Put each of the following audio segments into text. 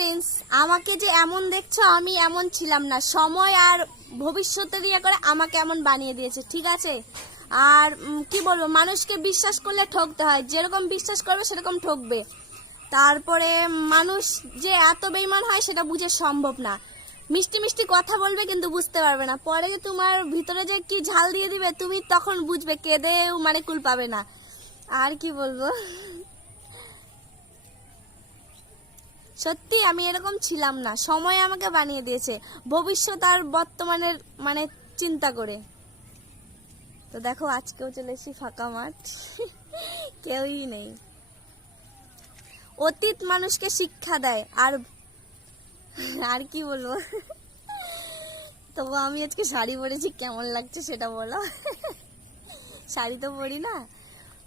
Friends, আমাকে যে এমন দেখছো আমি এমন ছিলাম না। সময় আর ভবিষ্যতের ইয়ে করে আমাকে এমন বানিয়ে দিয়েছে, ঠিক আছে? আর কি বলবো, মানুষকে বিশ্বাস করলে ঠকতে হয়, যেরকম বিশ্বাস করবে সেরকম ঠকবে। তারপরে মানুষ যে এত বেইমান হয় সেটা বুঝে সম্ভব না। মিষ্টি মিষ্টি কথা বলবে কিন্তু বুঝতে পারবে না, পরে তোমার ভিতরে যে কি ঝাল দিয়ে দিবে তুমি তখন বুঝবে, কেঁদেও মানে কুল পাবে না। আর কি বলবো, সত্যি আমি এরকম ছিলাম না, সময় আমাকে বানিয়ে দিয়েছে ভবিষ্যৎ আর বর্তমানের মানে চিন্তা করে। তো দেখো আজকেও চলে এসেছি ফাঁকা মাঠ, কেউই নেই। অতীত মানুষকে শিক্ষা দেয়। আর আর কি বলবো, তবু আমি আজকে শাড়ি পরেছি, কেমন লাগছে সেটা বলো। শাড়ি তো পরি না,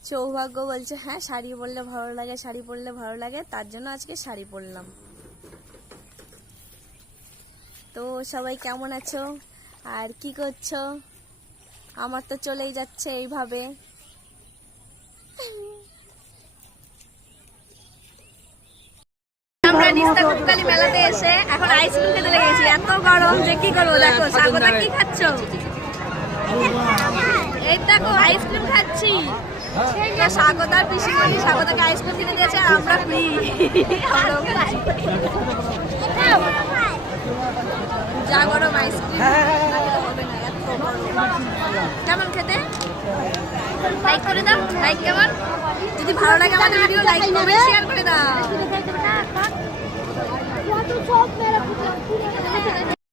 সৌভাগ্য বলছে হ্যাঁ শাড়ি পরলে ভালো লাগে, শাড়ি পরলে ভালো লাগে, তার জন্য আজকে শাড়ি পরলাম। তো সবাই কেমন আছো আর কি করছো? আমার তো চলেই যাচ্ছে এইভাবে। আমরা নিস্তাকুপকালী মেলাতে এসে এখন আইসক্রিম খেতে লেগেছি, এত গরম যে কি করবো। দেখো স্বাগতা কি খাচ্ছ? এই দেখো আইসক্রিম খাচ্ছি। স্বাগতার পিসিমণি স্বাগতাকে আইসক্রিম কিনে দিয়েছে আর আমরা ফ্রি। যা গরম আইসক্রিম হবে না, এত গরম। কেমন খেতে? লাইক করে দাও। লাইক কেমন? যদি ভালো লাগে আমাদের ভিডিও লাইক কমেন্ট শেয়ার করে দাও।